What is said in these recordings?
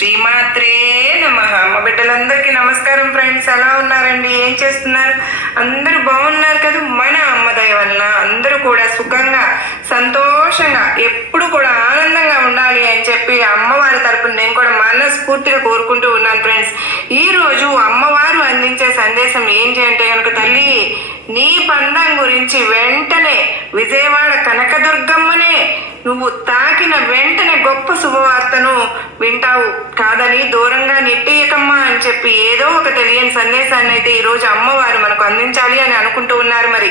శ్రీమాత్రే నమ. మా బిడ్డలందరికీ నమస్కారం ఫ్రెండ్స్. ఎలా ఉన్నారండి? ఏం చేస్తున్నారు? అందరూ బాగున్నారు కదా? మన అమ్మదయ వలన అందరూ కూడా సుఖంగా సంతోషంగా ఎప్పుడు కూడా ఆనందంగా ఉండాలి అని చెప్పి అమ్మవారి తరపున నేను కూడా మనస్ఫూర్తిగా కోరుకుంటూ ఉన్నాను ఫ్రెండ్స్. ఈ రోజు అమ్మవారు అందించే సందేశం ఏంటి అంటే కనుక తల్లి నీ పందం గురించి వెంటనే విజయవాడ కనకదుర్గమ్మనే నువ్వు తాకిన వెంటనే గొప్ప శుభవార్తను వింటావు కాదని దూరంగా నెట్టేయకమ్మా అని చెప్పి ఏదో ఒక తెలియని సందేశాన్ని అయితే ఈరోజు అమ్మవారు మనకు అందించాలి అని అనుకుంటూ ఉన్నారు మరి.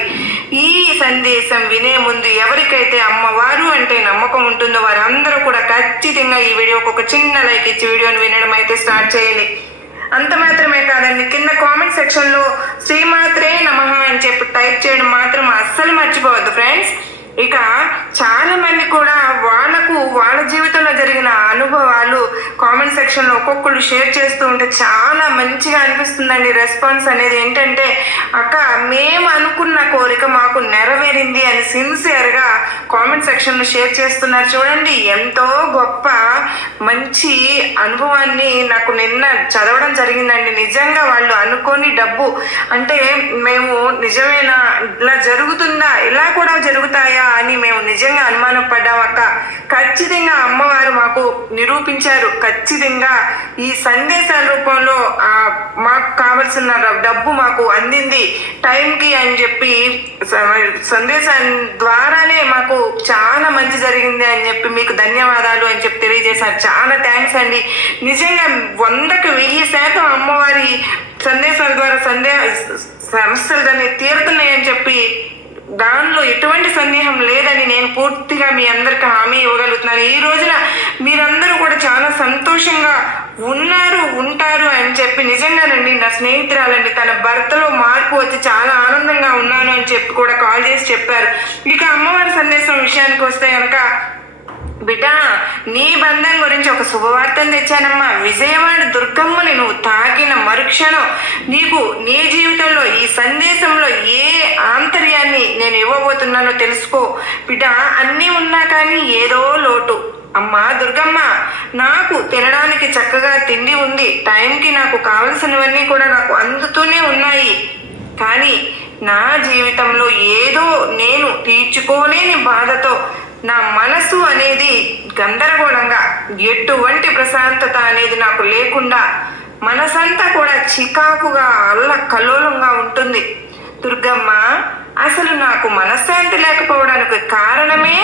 ఈ సందేశం వినే ముందు ఎవరికైతే అమ్మవారు అంటే నమ్మకం ఉంటుందో వారందరూ కూడా ఖచ్చితంగా ఈ వీడియోకి ఒక చిన్న లైక్ ఇచ్చి వీడియోని వినడం అయితే స్టార్ట్ చేయండి. అంత మాత్రమే కాదండి కింద కామెంట్ సెక్షన్లో శ్రీమాత్రే నమః అని చెప్పి టైప్ చేయడం మాత్రం అస్సలు మర్చిపోవద్దు ఫ్రెండ్స్ ఇక చాలా మంది కూడా వాళ్ళకు వాళ్ళ జీవితంలో జరిగిన అనుభవాలు కామెంట్ సెక్షన్లో ఒక్కొక్కరు షేర్ చేస్తూ ఉంటే చాలా మంచిగా అనిపిస్తుందండి రెస్పాన్స్ అనేది. ఏంటంటే అక్క మేము అనుకున్న కోరిక మాకు నెరవేరింది అని సిన్సియర్గా కామెంట్ సెక్షన్లో షేర్ చేస్తున్నారు. చూడండి ఎంతో గొప్ప మంచి అనుభవాన్ని నాకు నిన్న చదవడం జరిగిందండి. నిజంగా వాళ్ళు అనుకోని డబ్బు అంటే మేము నిజమేనా? ఇలా జరుగుతుందా? ఇలా కూడా జరుగుతాయా? అని మేము నిజంగా అనుమానపడ్డాం అక్క. ఖచ్చితంగా అమ్మవారు మాకు నిరూపించారు. ఖచ్చితంగా ఈ సందేశాల రూపంలో మాకు కావలసిన డబ్బు మాకు అందింది. టైంకి అని చెప్పి సందేశం ద్వారానే మాకు చాలా మంచి జరిగింది అని చెప్పి మీకు ధన్యవాదాలు అని చెప్పి తెలియజేశారు. చాలా థ్యాంక్స్ అండి. నిజంగా వందకు వెయ్యి శాతం అమ్మవారి సందేశాల ద్వారా సందేహ సమస్యలు దాన్ని తీరుతున్నాయని చెప్పి దానిలో ఎటువంటి సందేహం లేదని నేను పూర్తిగా మీ అందరికి హామీ ఇవ్వగలుగుతున్నాను. ఈ రోజున మీరందరూ కూడా చాలా సంతోషంగా ఉన్నారు ఉంటారు అని చెప్పి నిజంగానండి నా స్నేహితురాలండి. తన భర్తలో మార్పు వచ్చి చాలా ఆనందంగా ఉన్నాను అని చెప్పి కూడా కాల్ చేసి చెప్పారు. ఇక అమ్మవారి సందేశం విషయానికి వస్తే కనుక బిడ్డా నీ బంధం గురించి ఒక శుభవార్తను తెచ్చానమ్మా. విజయవాడ దుర్గమ్మని నువ్వు తాకిన మరుక్షణం నీకు నీ జీవితంలో ఈ సందేశంలో ఏ ఆంతర్యాన్ని నేను ఇవ్వబోతున్నానో తెలుసుకో. బిడ్డ అన్నీ ఉన్నా కానీ ఏదో లోటు. అమ్మా దుర్గమ్మ నాకు తినడానికి చక్కగా తిండి ఉంది. టైంకి నాకు కావలసినవన్నీ కూడా నాకు అందుతూనే ఉన్నాయి. కానీ నా జీవితంలో ఏదో నేను తీర్చుకోలేని బాధతో నా మనసు అనేది గందరగోళంగా ఎటువంటి ప్రశాంతత అనేది నాకు లేకుండా మనసంతా కూడా చికాకుగా అల్ల కల్లోలంగా ఉంటుంది. దుర్గమ్మ అసలు నాకు మనశ్శాంతి లేకపోవడానికి కారణమే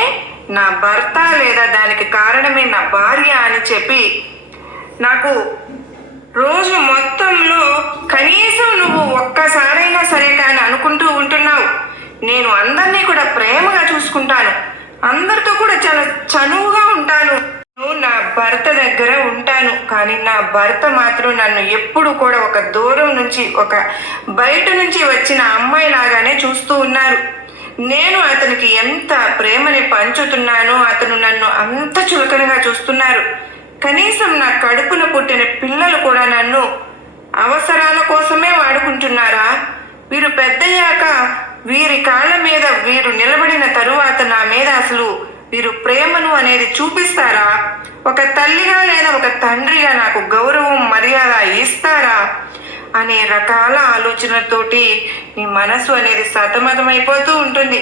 నా భర్త లేదా దానికి కారణమే నా భార్య అని చెప్పి నాకు రోజు మొత్తంలో కనీసం నువ్వు ఒక్కసారైనా సరే కానీ అనుకుంటూ ఉంటున్నావు. నేను అందరినీ కూడా ప్రేమగా చూసుకుంటాను. అందరితో కూడా చాలా చనువుగా ఉంటాను. నా భర్త దగ్గర ఉంటాను. కానీ నా భర్త మాత్రం నన్ను ఎప్పుడు కూడా ఒక దూరం నుంచి ఒక బయట నుంచి వచ్చిన అమ్మాయి లాగానే చూస్తూ ఉన్నారు. నేను అతనికి ఎంత ప్రేమని పంచుతున్నానో అతను నన్ను అంత చులకనగా చూస్తున్నారు. కనీసం నా కడుపున పుట్టిన పిల్లలు కూడా నన్ను అవసరాల కోసమే వాడుకుంటున్నారా? వీరు పెద్దయ్యాక వీరి కాళ్ళ మీద వీరు నిలబడిన తరువాత నా మీద అసలు వీరు ప్రేమను అనేది చూపిస్తారా? ఒక తల్లిగా లేదా ఒక తండ్రిగా నాకు గౌరవం మర్యాద ఇస్తారా? అనే రకాల ఆలోచనలతోటి నీ మనసు అనేది సతమతమైపోతూ ఉంటుంది.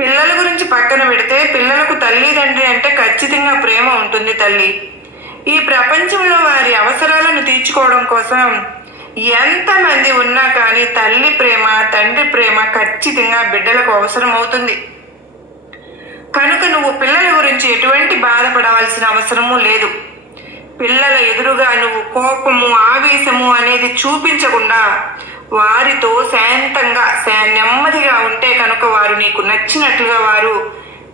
పిల్లల గురించి పక్కన పెడితే పిల్లలకు తల్లిదండ్రి అంటే ఖచ్చితంగా ప్రేమ ఉంటుంది తల్లి. ఈ ప్రపంచంలో వారి అవసరాలను తీర్చుకోవడం కోసం ఎంతమంది ఉన్నా కానీ తల్లి ప్రేమ తండ్రి ప్రేమ ఖచ్చితంగా బిడ్డలకు అవసరం అవుతుంది కనుక నువ్వు పిల్లల గురించి ఎటువంటి బాధపడవలసిన అవసరము లేదు. పిల్లల ఎదురుగా నువ్వు కోపము ఆవేశము అనేది చూపించకుండా వారితో శాంతంగా శా- నెమ్మదిగా ఉంటే కనుక వారు నీకు నచ్చినట్లుగా వారు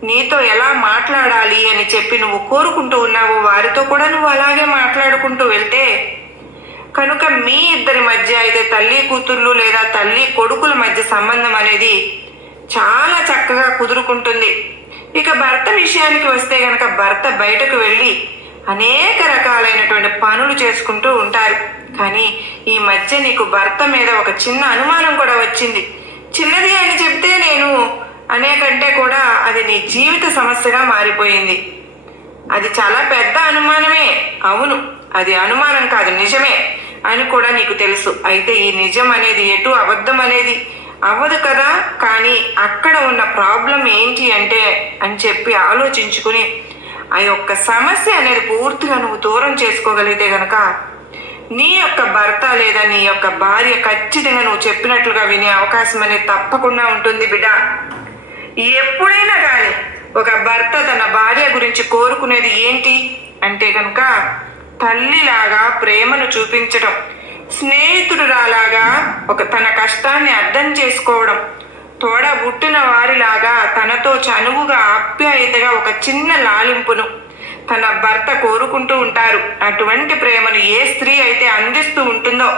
నీతో ఎలా మాట్లాడాలి అని చెప్పి నువ్వు కోరుకుంటూ ఉన్నావు వారితో కూడా నువ్వు అలాగే మాట్లాడుకుంటూ వెళ్తే కనుక మీ ఇద్దరి మధ్య అయితే తల్లి కూతుర్లు లేదా తల్లి కొడుకుల మధ్య సంబంధం అనేది చాలా చక్కగా కుదురుకుంటుంది. ఇక భర్త విషయానికి వస్తే గనక భర్త బయటకు వెళ్ళి అనేక రకాలైనటువంటి పనులు చేసుకుంటూ ఉంటారు. కానీ ఈ మధ్య నీకు భర్త మీద ఒక చిన్న అనుమానం కూడా వచ్చింది. చిన్నది అని చెప్తే నేను అనేకంటే కూడా అది నీ జీవిత సమస్యగా మారిపోయింది. అది చాలా పెద్ద అనుమానమే. అవును అది అనుమానం కాదు నిజమే. అని కూడా నీకు తెలుసు. అయితే ఈ నిజం అనేది ఎటు అబద్ధం అనేది అవ్వదు కదా? కానీ అక్కడ ఉన్న ప్రాబ్లం ఏంటి అంటే అని చెప్పి ఆలోచించుకుని ఆ యొక్క సమస్య అనేది పూర్తిగా నువ్వు దూరం చేసుకోగలిగితే గనక నీ యొక్క భర్త లేదా నీ యొక్క భార్య ఖచ్చితంగా నువ్వు చెప్పినట్లుగా వినే అవకాశం అనేది తప్పకుండా ఉంటుంది బిడ్డ. ఎప్పుడైనా కానీ ఒక భర్త తన భార్య గురించి కోరుకునేది ఏంటి? అంటే కనుక తల్లిలాగా ప్రేమను చూపించడం స్నేహితుడురాలాగా ఒక తన కష్టాన్ని అర్థం చేసుకోవడం తోడ బుట్టిన వారిలాగా తనతో చనువుగా ఆప్యాయతగా ఒక చిన్న లాలింపును తన భర్త కోరుకుంటూ ఉంటారు. అటువంటి ప్రేమను ఏ స్త్రీ అయితే అందిస్తూ ఉంటుందో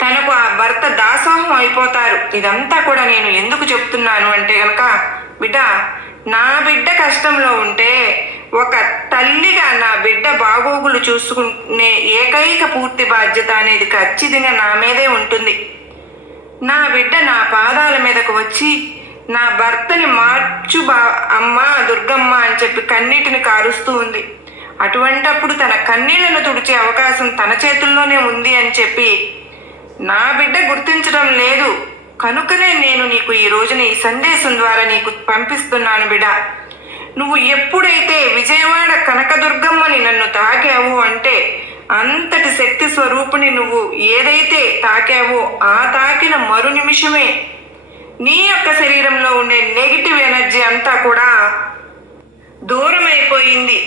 తనకు ఆ భర్త దాసోహం అయిపోతారు. ఇదంతా కూడా నేను ఎందుకు చెప్తున్నాను అంటే గనక బిడ్డ నా బిడ్డ కష్టంలో ఉంటే ఒక తల్లిగా నా బిడ్డ బాగోగులు చూసుకునే ఏకైక పూర్తి బాధ్యత అనేది ఖచ్చితంగా నా మీదే ఉంటుంది. నా బిడ్డ నా పాదాల మీదకు వచ్చి నా భర్తని మార్చు బా అమ్మ దుర్గమ్మ అని చెప్పి కన్నీటిని కారుస్తూ ఉంది. అటువంటప్పుడు తన కన్నీళ్ళను తుడిచే అవకాశం తన చేతుల్లోనే ఉంది అని చెప్పి నా బిడ్డ గుర్తించడం లేదు. కనుకనే నేను నీకు ఈ రోజున ఈ సందేశం ద్వారా నీకు పంపిస్తున్నాను బిడ్డ నువ్వు ఎప్పుడైతే విజయవాడ కనకదుర్గమ్మని నన్ను తాకావు అంటే అంతటి శక్తి స్వరూపుని నువ్వు ఏదైతే తాకావో ఆ తాకిన మరు నిమిషమే నీ యొక్క శరీరంలో ఉండే నెగిటివ్ ఎనర్జీ అంతా కూడా దూరం అయిపోయింది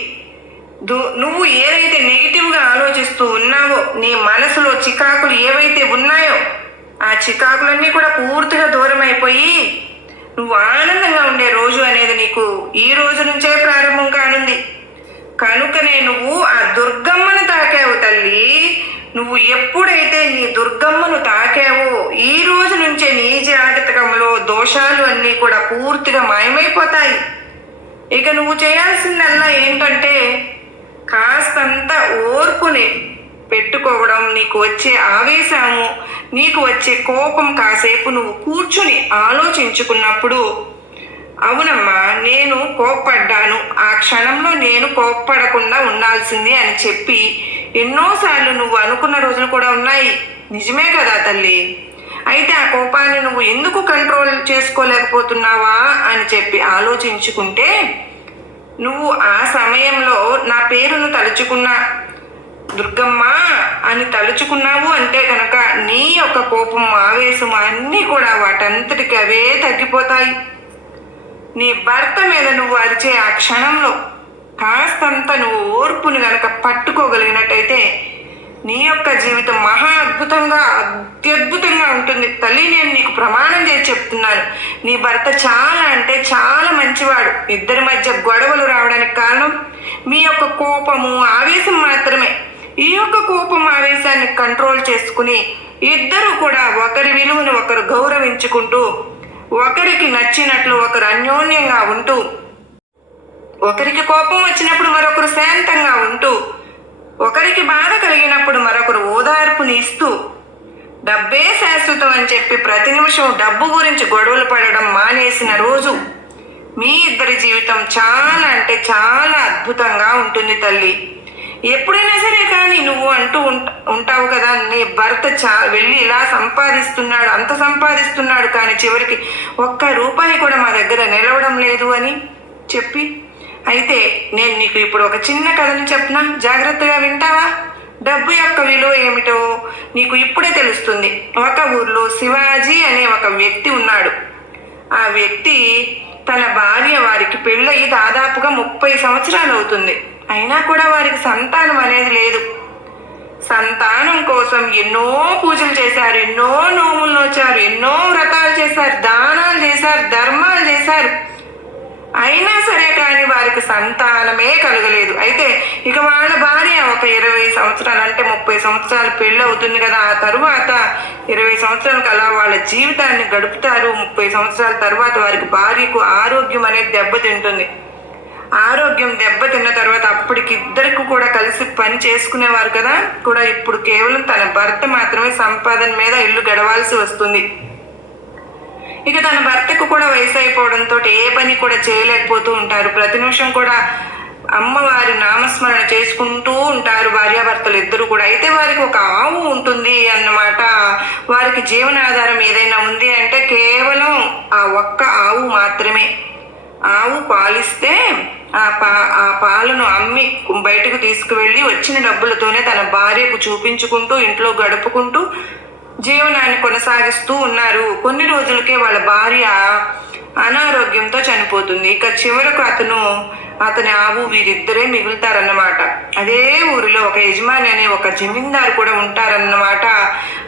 దూ నువ్వు ఏదైతే నెగిటివ్గా ఆలోచిస్తూ ఉన్నావో నీ మనసులో చికాకులు ఏవైతే ఉన్నాయో ఆ చికాకులన్నీ కూడా పూర్తిగా దూరం అయిపోయి నువ్వు ఆనందంగా ఉండే రోజు అనేది నీకు ఈ రోజు నుంచే ప్రారంభం కానుంది. కనుకనే నువ్వు ఆ దుర్గమ్మను తాకావు తల్లి. నువ్వు ఎప్పుడైతే నీ దుర్గమ్మను తాకావో ఈ రోజు నుంచే నీ జాతకంలో దోషాలు అన్నీ కూడా పూర్తిగా మాయమైపోతాయి. ఇక నువ్వు చేయాల్సిందల్లా ఏంటంటే కాస్తంత ఓర్పుని పెట్టుకోవడం నీకు వచ్చే ఆవేశము నీకు వచ్చే కోపం కాసేపు నువ్వు కూర్చుని ఆలోచించుకున్నప్పుడు అవునమ్మా నేను కోప్పడ్డాను. ఆ క్షణంలో నేను కోప్పడకుండా ఉండాల్సింది అని చెప్పి ఎన్నోసార్లు నువ్వు అనుకున్న రోజులు కూడా ఉన్నాయి. నిజమే కదా తల్లి? అయితే ఆ కోపాన్ని నువ్వు ఎందుకు కంట్రోల్ చేసుకోలేకపోతున్నావా అని చెప్పి ఆలోచించుకుంటే నువ్వు ఆ సమయంలో నా పేరును తలుచుకున్నా దుర్గమ్మ అని తలుచుకున్నావు అంటే కనుక నీ యొక్క కోపం ఆవేశం అన్నీ కూడా వాటంతటికి అవే తగ్గిపోతాయి. నీ భర్త మీద నువ్వు అరిచే ఆ క్షణంలో కాస్తంత నువ్వు ఓర్పుని గనక పట్టుకోగలిగినట్టయితే నీ యొక్క జీవితం మహా అద్భుతంగా అత్యద్భుతంగా ఉంటుంది. తల్లి నేను నీకు ప్రమాణం చేసి చెప్తున్నాను. నీ భర్త చాలా అంటే చాలా మంచివాడు. ఇద్దరి మధ్య గొడవలు రావడానికి కారణం మీ యొక్క కోపము ఆవేశం మాత్రమే. ఈ యొక్క కోపం ఆవేశాన్ని కంట్రోల్ చేసుకుని ఇద్దరు కూడా ఒకరి విలువను ఒకరు గౌరవించుకుంటూ ఒకరికి నచ్చినట్లు ఒకరు అన్యోన్యంగా ఉంటూ ఒకరికి కోపం వచ్చినప్పుడు మరొకరు శాంతంగా ఉంటూ ఒకరికి బాధ కలిగినప్పుడు మరొకరు ఓదార్పుని ఇస్తూ డబ్బే శాశ్వతం అని చెప్పి ప్రతి నిమిషం డబ్బు గురించి గొడవలు పడడం మానేసిన రోజు మీ ఇద్దరి జీవితం చాలా అంటే చాలా అద్భుతంగా ఉంటుంది తల్లి. ఎప్పుడైనా సరే కానీ నువ్వు అంటూ ఉంటావు కదా నీ భర్త చా వెళ్ళి ఇలా సంపాదిస్తున్నాడు అంత సంపాదిస్తున్నాడు కానీ చివరికి ఒక్క రూపాయి కూడా మా దగ్గర నిలవడం లేదు అని చెప్పి అయితే నేను నీకు ఇప్పుడు ఒక చిన్న కథను చెప్పనా? జాగ్రత్తగా వింటావా? డబ్బు యొక్క విలువ ఏమిటో నీకు ఇప్పుడే తెలుస్తుంది. ఒక ఊర్లో శివాజీ అనే ఒక వ్యక్తి ఉన్నాడు. ఆ వ్యక్తి తన భార్య వారికి పెళ్ళయి దాదాపుగా ముప్పై సంవత్సరాలు అవుతుంది. అయినా కూడా వారికి సంతానం అనేది లేదు. సంతానం కోసం ఎన్నో పూజలు చేశారు ఎన్నో నోములు నోచారు ఎన్నో వ్రతాలు చేశారు దానాలు చేశారు ధర్మాలు చేశారు. అయినా సరే కానీ వారికి సంతానమే కలగలేదు. అయితే ఇక వాళ్ళ భార్య ఒక ఇరవై సంవత్సరాలు అంటే ముప్పై సంవత్సరాలు పెళ్ళి అవుతుంది కదా ఆ తరువాత ఇరవై సంవత్సరాలకు అలా వాళ్ళ జీవితాన్ని గడుపుతారు. ముప్పై సంవత్సరాల తర్వాత వారికి భార్యకు ఆరోగ్యం అనేది దెబ్బతింటుంది. ఆరోగ్యం దెబ్బతిన్న తర్వాత అప్పటికి ఇద్దరికి కూడా కలిసి పని చేసుకునేవారు కదా? కూడా ఇప్పుడు కేవలం తన భర్త మాత్రమే సంపాదన మీద ఇల్లు గడవాల్సి వస్తుంది. ఇక తన భర్తకు కూడా వయసు అయిపోవడంతో ఏ పని కూడా చేయలేకపోతూ ఉంటారు. ప్రతి నిమిషం కూడా అమ్మవారి నామస్మరణ చేసుకుంటూ ఉంటారు భార్యాభర్తలు ఇద్దరు కూడా. అయితే వారికి ఒక ఆవు ఉంటుంది అన్నమాట. వారికి జీవనాధారం ఏదైనా ఉంది అంటే కేవలం ఆ ఒక్క ఆవు మాత్రమే. ఆవు పాలిస్తే ఆ పా ఆ పాలను అమ్మి బయటకు తీసుకువెళ్ళి వచ్చిన డబ్బులతోనే తన భార్యకు చూపించుకుంటూ ఇంట్లో గడుపుకుంటూ జీవనాన్ని కొనసాగిస్తూ ఉన్నారు. కొన్ని రోజులకే వాళ్ళ భార్య అనారోగ్యంతో చనిపోతుంది. ఇక చివరకు అతను అతని ఆవు వీరిద్దరే మిగులుతారన్నమాట. అదే ఊరిలో ఒక యజమాని అనే ఒక జమీందారు కూడా ఉంటారన్నమాట.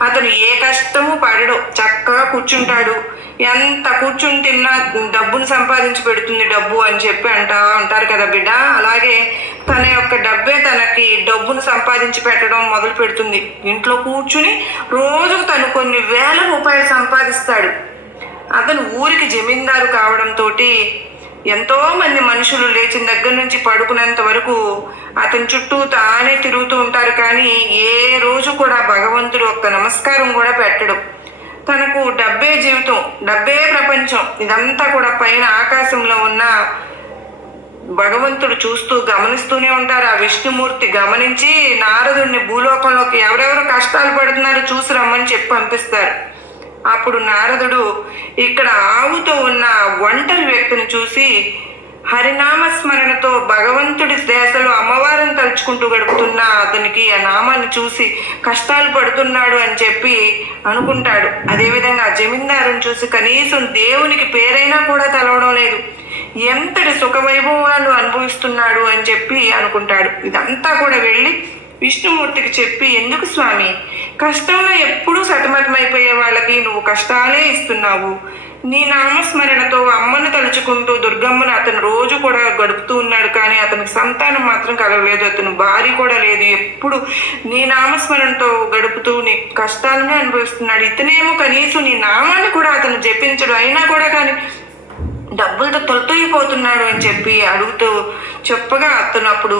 అతను ఏ కష్టము పడడు. చక్కగా కూర్చుంటాడు. ఎంత కూర్చుని తిన్నా డబ్బును సంపాదించి పెడుతుంది డబ్బు అని చెప్పి అంటా ఉంటారు కదా బిడ్డ. అలాగే తన యొక్క డబ్బే తనకి డబ్బును సంపాదించి పెట్టడం మొదలు పెడుతుంది ఇంట్లో కూర్చుని రోజుకు తను కొన్ని వేల రూపాయలు సంపాదిస్తాడు. అతను ఊరికి జమీందారు కావడంతో ఎంతో మంది మనుషులు లేచిన దగ్గర నుంచి పడుకునేంత వరకు అతని చుట్టూ తానే తిరుగుతూ ఉంటారు. కానీ ఏ రోజు కూడా భగవంతుడు ఒక్క నమస్కారం కూడా పెట్టడు. తనకు డబ్బే జీవితం డబ్బే ప్రపంచం. ఇదంతా కూడా పైన ఆకాశంలో ఉన్న భగవంతుడు చూస్తూ గమనిస్తూనే ఉంటారు. ఆ విష్ణుమూర్తి గమనించి నారదుడిని భూలోకంలోకి ఎవరెవరు కష్టాలు పడుతున్నారో చూసి రమ్మని చెప్పి పంపిస్తారు. అప్పుడు నారదుడు ఇక్కడ ఆవుతో ఉన్న ఒంటరి వ్యక్తిని చూసి హరినామ స్మరణతో భగవంతుడి దేశలో అమ్మవారిని తలుచుకుంటూ గడుపుతున్న అతనికి ఆ నామాన్ని చూసి కష్టాలు పడుతున్నాడు అని చెప్పి అనుకుంటాడు. అదేవిధంగా జమీందారుని చూసి కనీసం దేవునికి పేరైనా కూడా తెలవడం లేదు. ఎంతటి సుఖవైభవాలు అనుభవిస్తున్నాడు అని చెప్పి అనుకుంటాడు. ఇదంతా కూడా వెళ్ళి విష్ణుమూర్తికి చెప్పి ఎందుకు స్వామి? కష్టంలో ఎప్పుడూ సతమతమైపోయే వాళ్ళకి నువ్వు కష్టాలే ఇస్తున్నావు. నీ నామస్మరణతో అమ్మను తలుచుకుంటూ దుర్గమ్మను అతను రోజు కూడా గడుపుతూ ఉన్నాడు కానీ అతనికి సంతానం మాత్రం కలగలేదు అతను భార్య కూడా లేదు. ఎప్పుడు నీ నామస్మరణతో గడుపుతూ నీ కష్టాలనే అనుభవిస్తున్నాడు. ఇతనేమో కనీసం నీ నామాన్ని కూడా అతను జపించడు. అయినా కూడా కానీ డబ్బులతో తొలతూగిపోతున్నాడు అని చెప్పి అడుగుతూ చెప్పగా అతను అప్పుడు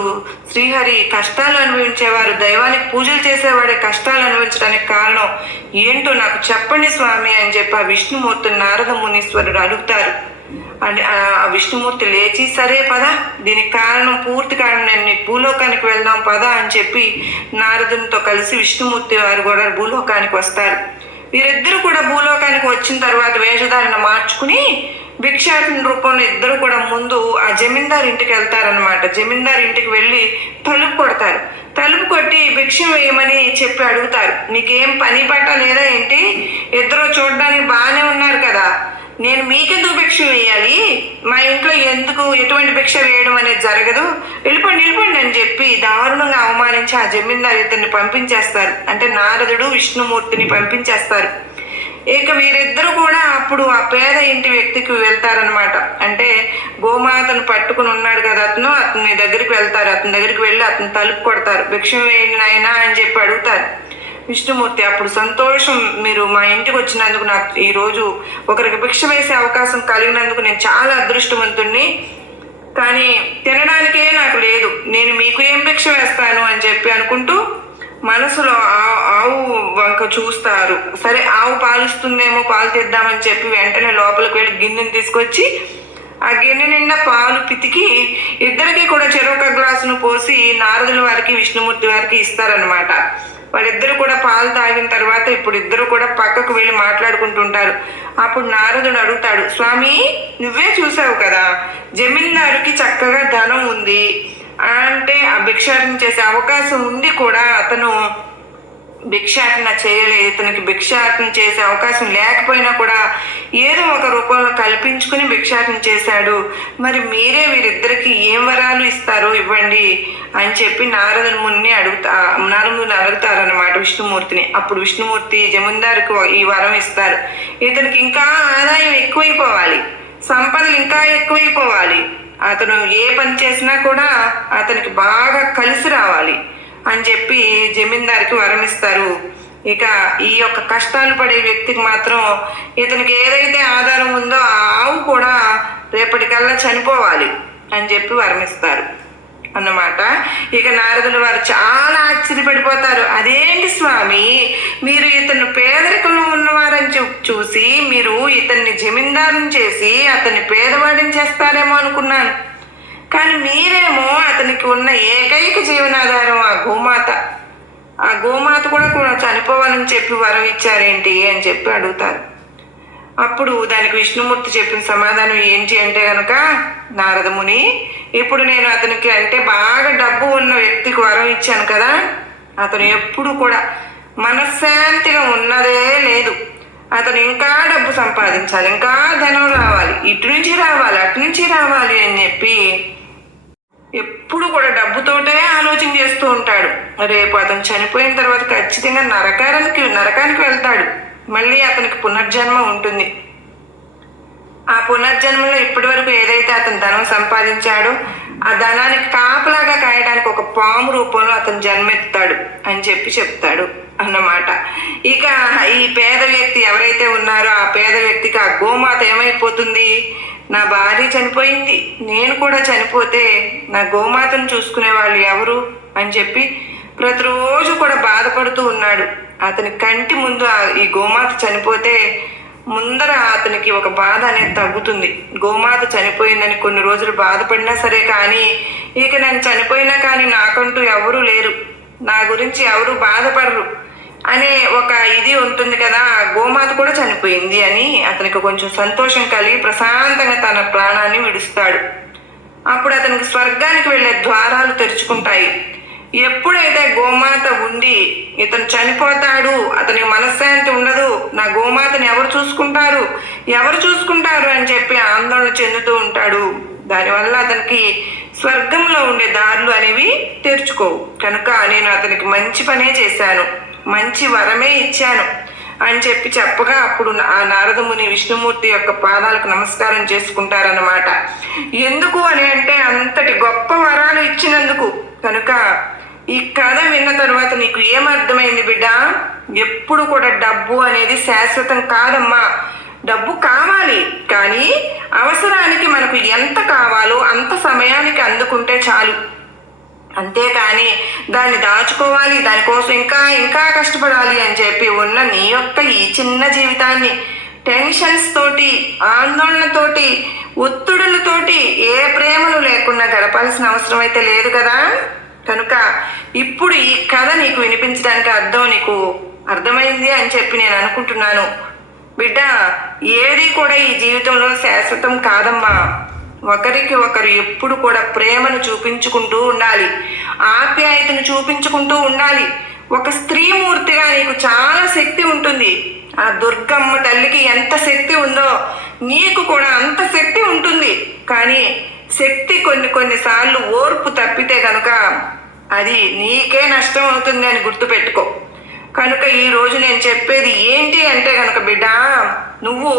శ్రీహరి కష్టాలు అనుభవించేవారు దైవానికి పూజలు చేసేవాడే కష్టాలు అనుభవించడానికి కారణం ఏంటో నాకు చెప్పండి స్వామి అని చెప్పి ఆ విష్ణుమూర్తిని నారద మునీశ్వరుడు అడుగుతారు. అంటే ఆ విష్ణుమూర్తి లేచి సరే పద దీనికి కారణం పూర్తి కారణం నేను నీకు భూలోకానికి వెళ్దాం పద అని చెప్పి నారదునితో కలిసి విష్ణుమూర్తి వారు కూడా భూలోకానికి వస్తారు. వీరిద్దరూ కూడా భూలోకానికి వచ్చిన తర్వాత వేషధారణ మార్చుకుని భిక్షాటన రూపంలో ఇద్దరు కూడా ముందు ఆ జమీందార్ ఇంటికి వెళ్తారనమాట జమీందార్ ఇంటికి వెళ్ళి తలుపు కొడతారు. తలుపు కొట్టి భిక్ష వేయమని చెప్పి అడుగుతారు. నీకేం పని పట్ట లేదా ఏంటి? ఇద్దరు చూడడానికి బాగానే ఉన్నారు కదా. నేను మీకెందుకు భిక్ష వేయాలి? మా ఇంట్లో ఎందుకు ఎటువంటి భిక్ష వేయడం అనేది జరగదు. వెళ్ళిపోండి వెళ్ళిపోండి అని చెప్పి దారుణంగా అవమానించి ఆ జమీందారు ఇతన్ని పంపించేస్తారు. అంటే నారదుడు విష్ణుమూర్తిని పంపించేస్తారు. ఇక వీరిద్దరు కూడా అప్పుడు ఆ పేద ఇంటి వ్యక్తికి వెళ్తారనమాట అంటే గోమాతను పట్టుకుని ఉన్నాడు కదా అతను అతని దగ్గరికి వెళ్తారు. అతని దగ్గరికి వెళ్ళి అతను తలుపు కొడతారు. భిక్షం వేయనైనా నాయనా అని చెప్పి అడుగుతారు. విష్ణుమూర్తి అప్పుడు సంతోషం మీరు మా ఇంటికి వచ్చినందుకు నాకు ఈరోజు ఒకరికి భిక్ష వేసే అవకాశం కలిగినందుకు నేను చాలా అదృష్టవంతుణ్ణి. కానీ తినడానికే నాకు లేదు. నేను మీకు ఏం భిక్ష వేస్తాను అని చెప్పి అనుకుంటూ మనసులో ఆ- ఆవు వంక చూస్తారు. సరే ఆవు పాలిస్తుందేమో పాలు తెద్దామని చెప్పి వెంటనే లోపలికి వెళ్ళి గిన్నెని తీసుకొచ్చి ఆ గిన్నె నిండా పాలు పితికి ఇద్దరికి కూడా చెరొక గ్లాసును పోసి నారదుల వారికి విష్ణుమూర్తి వారికి ఇస్తారనమాట వాళ్ళిద్దరు కూడా పాలు తాగిన తర్వాత ఇప్పుడు ఇద్దరు కూడా పక్కకు వెళ్ళి మాట్లాడుకుంటుంటారు. అప్పుడు నారదుడు అడుగుతాడు స్వామి నువ్వే చూసావు కదా జమీందారుకి చక్కగా ధనం ఉంది. అంటే ఆ భిక్షాటన చేసే అవకాశం ఉంది కూడా అతను భిక్షాటన చేయలేదు ఇతనికి భిక్షాటన చేసే అవకాశం లేకపోయినా కూడా ఏదో ఒక రూపంలో కల్పించుకుని భిక్షాటన చేశాడు. మరి మీరే వీరిద్దరికి ఏం వరాలు ఇస్తారో ఇవ్వండి అని చెప్పి నారదుని ముని అడుగుతా నారదుని అడుగుతారనమాట విష్ణుమూర్తిని. అప్పుడు విష్ణుమూర్తి జమీందారుకు ఈ వరం ఇస్తారు. ఇతనికి ఇంకా ఆదాయం ఎక్కువైపోవాలి. సంపదలు ఇంకా ఎక్కువైపోవాలి. అతను ఏ పని చేసినా కూడా అతనికి బాగా కలిసి రావాలి అని చెప్పి జమీందారికి వరం ఇస్తారు ఇక ఈ యొక్క కష్టాలు పడే వ్యక్తికి మాత్రం ఇతనికి ఏదైతే ఆధారం ఉందో ఆ ఆవు కూడా రేపటికల్లా చనిపోవాలి అని చెప్పి వరమిస్తారు. అన్నమాట. ఇక నారదుల వారు చాలా ఆశ్చర్యపడిపోతారు. అదేంటి స్వామి మీరు ఇతను పేదరికంలో ఉన్నవారని చూ చూసి మీరు ఇతన్ని జమీందారుని చేసి అతన్ని పేదవాడిని చేస్తారేమో అనుకున్నాను. కానీ మీరేమో అతనికి ఉన్న ఏకైక జీవనాధారం ఆ గోమాత. ఆ గోమాత కూడా కూడా చనిపోవాలని చెప్పి వరం ఇచ్చారేంటి? అని చెప్పి అడుగుతారు. అప్పుడు దానికి విష్ణుమూర్తి చెప్పిన సమాధానం ఏంటి అంటే కనుక నారదముని ఇప్పుడు నేను అతనికి అంటే బాగా డబ్బు ఉన్న వ్యక్తికి వరం ఇచ్చాను కదా అతను ఎప్పుడు కూడా మనశ్శాంతిగా ఉన్నదే లేదు. అతను ఇంకా డబ్బు సంపాదించాలి ఇంకా ధనం రావాలి ఇటు నుంచి రావాలి అటు నుంచి రావాలి అని చెప్పి ఎప్పుడు కూడా డబ్బుతోటే ఆలోచన చేస్తూ ఉంటాడు. రేపు అతను చనిపోయిన తర్వాత ఖచ్చితంగా నరకానికి నరకానికి వెళ్తాడు. మళ్ళీ అతనికి పునర్జన్మ ఉంటుంది. ఆ పునర్జన్మలో ఇప్పటి వరకు ఏదైతే అతను ధనం సంపాదించాడో ఆ ధనానికి కాపలాగా కాయడానికి ఒక పాము రూపంలో అతను జన్మెత్తాడు అని చెప్పి చెప్తాడు అన్నమాట. ఇక ఈ పేద వ్యక్తి ఎవరైతే ఉన్నారో ఆ పేద వ్యక్తికి ఆ గోమాత ఏమైపోతుంది? నా భార్య చనిపోయింది నేను కూడా చనిపోతే నా గోమాతను చూసుకునే వాళ్ళు ఎవరు? అని చెప్పి ప్రతిరోజు కూడా బాధపడుతూ ఉన్నాడు. అతని కంటి ముందు ఈ గోమాత చనిపోతే ముందర అతనికి ఒక బాధ అనేది తగ్గుతుంది. గోమాత చనిపోయిందని కొన్ని రోజులు బాధపడినా సరే కానీ ఇక నేను చనిపోయినా కానీ నాకంటూ ఎవరూ లేరు. నా గురించి ఎవరు బాధపడరు. అనే ఒక ఇది ఉంటుంది కదా ఆ గోమాత కూడా చనిపోయింది అని అతనికి కొంచెం సంతోషం కలిగి ప్రశాంతంగా తన ప్రాణాన్ని విడుస్తాడు. అప్పుడు అతనికి స్వర్గానికి వెళ్ళే ద్వారాలు తెరుచుకుంటాయి. ఎప్పుడైతే గోమాత ఉండి ఇతను చనిపోతాడు అతనికి మనశ్శాంతి ఉండదు నా గోమాతని ఎవరు చూసుకుంటారు? ఎవరు చూసుకుంటారు అని చెప్పి ఆందోళన చెందుతూ ఉంటాడు. దానివల్ల అతనికి స్వర్గంలో ఉండే దారులు అనేవి తెరుచుకోవు. కనుక నేను అతనికి మంచి పనే చేశాను. మంచి వరమే ఇచ్చాను అని చెప్పి చెప్పగా అప్పుడు ఆ నారదముని విష్ణుమూర్తి యొక్క పాదాలకు నమస్కారం చేసుకుంటారన్నమాట. ఎందుకు అని అంటే అంతటి గొప్ప వరాలు ఇచ్చినందుకు. కనుక ఈ కథ విన్న తర్వాత నీకు ఏమర్థమైంది బిడ్డ? ఎప్పుడు కూడా డబ్బు అనేది శాశ్వతం కాదమ్మా. డబ్బు కావాలి కానీ అవసరానికి మనకు ఎంత కావాలో అంత సమయానికి అందుకుంటే చాలు. అంతేకాని దాన్ని దాచుకోవాలి దానికోసం ఇంకా ఇంకా కష్టపడాలి అని చెప్పి ఉన్న నీ యొక్క ఈ చిన్న జీవితాన్ని టెన్షన్స్ తోటి ఆందోళనతోటి ఒత్తిడులతోటి ఏ ప్రేమలు లేకుండా గడపాల్సిన అవసరం అయితే లేదు కదా? కనుక ఇప్పుడు ఈ కథ నీకు వినిపించడానికి అర్థం నీకు అర్థమైంది అని చెప్పి నేను అనుకుంటున్నాను. బిడ్డ ఏది కూడా ఈ జీవితంలో శాశ్వతం కాదమ్మా. ఒకరికి ఒకరు ఎప్పుడు కూడా ప్రేమను చూపించుకుంటూ ఉండాలి. ఆప్యాయతను చూపించుకుంటూ ఉండాలి. ఒక స్త్రీమూర్తిగా నీకు చాలా శక్తి ఉంటుంది. ఆ దుర్గమ్మ తల్లికి ఎంత శక్తి ఉందో నీకు కూడా అంత శక్తి ఉంటుంది. కానీ శక్తి కొన్ని కొన్నిసార్లు ఓర్పు తప్పితే అది నీకే నష్టం అవుతుంది అని గుర్తుపెట్టుకో. కనుక ఈరోజు నేను చెప్పేది ఏంటి అంటే కనుక బిడ్డ నువ్వు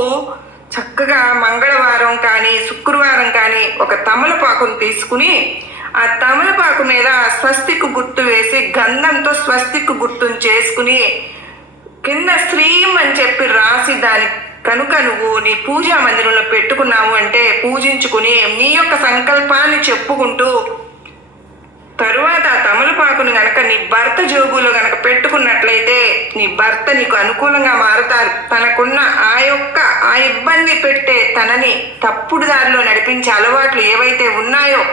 చక్కగా మంగళవారం కానీ శుక్రవారం కానీ ఒక తమలపాకును తీసుకుని ఆ తమలపాకు మీద స్వస్తిక్ గుర్తు వేసి గంధంతో స్వస్తిక్ గుర్తును చేసుకుని కింద శ్రీం అని చెప్పి రాసి దాని కనుక నువ్వు నీ పూజా మందిరంలో పెట్టుకున్నావు అంటే పూజించుకుని నీ యొక్క సంకల్పాన్ని చెప్పుకుంటూ తరువాత ఆ తమలపాకును గనక నీ భర్త జోబులో గనక పెట్టుకున్నట్లయితే నీ భర్త నీకు అనుకూలంగా మారుతారు. తనకున్న ఆ యొక్క ఆ ఇబ్బంది పెట్టే తనని తప్పుడు దారిలో నడిపించే అలవాట్లు ఏవైతే ఉన్నాయో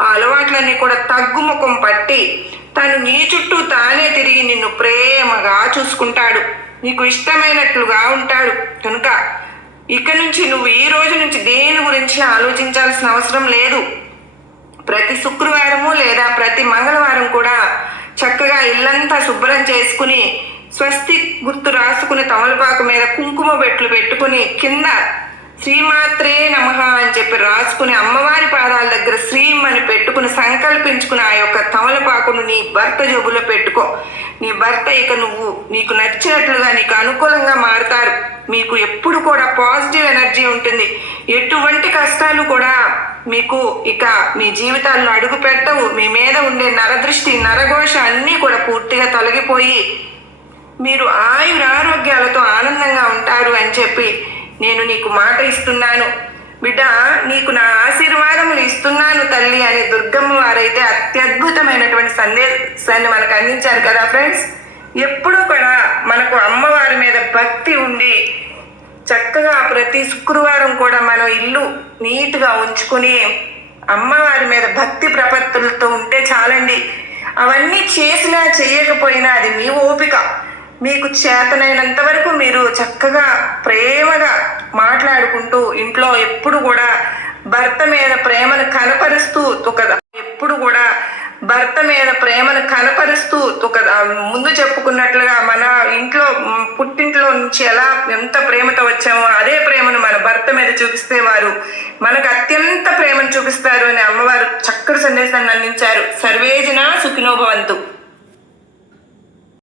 ఆ అలవాట్లన్నీ కూడా తగ్గుముఖం పట్టి తను నీ చుట్టూ తానే తిరిగి నిన్ను ప్రేమగా చూసుకుంటాడు. నీకు ఇష్టమైనట్లుగా ఉంటాడు. కనుక ఇక నుంచి నువ్వు ఈ రోజు నుంచి దేని గురించి ఆలోచించాల్సిన అవసరం లేదు. ప్రతి శుక్రవారము లేదా ప్రతి మంగళవారం కూడా చక్కగా ఇల్లంతా శుభ్రం చేసుకుని స్వస్తి గుర్తు రాసుకుని తమలపాకు మీద కుంకుమ బెట్లు పెట్టుకుని కింద శ్రీమాత్రే నమ అని చెప్పి రాసుకుని అమ్మవారి పాదాల దగ్గర శ్రీం అని పెట్టుకుని సంకల్పించుకుని ఆ యొక్క తమలపాకును నీ భర్త జోబులో పెట్టుకో. నీ భర్త ఇక నువ్వు నీకు నచ్చినట్లుగా నీకు అనుకూలంగా మారుతారు. మీకు ఎప్పుడు కూడా పాజిటివ్ ఎనర్జీ ఉంటుంది. ఎటువంటి కష్టాలు కూడా మీకు ఇక మీ జీవితాల్లో అడుగు పెట్టవు. మీ మీద ఉండే నరదృష్టి నరఘోష అన్నీ కూడా పూర్తిగా తొలగిపోయి మీరు ఆయుర ఆరోగ్యాలతో ఆనందంగా ఉంటారు అని చెప్పి నేను నీకు మాట ఇస్తున్నాను. బిడ్డ నీకు నా ఆశీర్వాదములు ఇస్తున్నాను తల్లి అని దుర్గమ్మ వారైతే అత్యద్భుతమైనటువంటి సందేశాన్ని మనకు అందించారు కదా ఫ్రెండ్స్? ఎప్పుడూ కూడా మనకు అమ్మవారి మీద భక్తి ఉండి చక్కగా ప్రతి శుక్రవారం కూడా మనం ఇల్లు నీట్గా ఉంచుకుని అమ్మవారి మీద భక్తి ప్రపత్తులతో ఉంటే చాలండి. అవన్నీ చేసినా చేయకపోయినా అది మీ ఓపిక. మీకు చేతనైనంత వరకు మీరు చక్కగా ప్రేమగా మాట్లాడుకుంటూ ఇంట్లో ఎప్పుడు కూడా భర్త మీద ప్రేమను కనపరుస్తూ తుకద. ఎప్పుడు కూడా భర్త మీద ప్రేమను కనపరుస్తూ ఒక ముందు చెప్పుకున్నట్లుగా మన ఇంట్లో పుట్టింట్లో నుంచి ఎలా ఎంత ప్రేమతో వచ్చామో అదే ప్రేమను మన భర్త మీద చూపిస్తే వారు మనకు అత్యంత ప్రేమను చూపిస్తారు అని అమ్మవారు చక్కటి సందేశాన్ని అందించారు. సర్వేజన సుఖినోభవంతు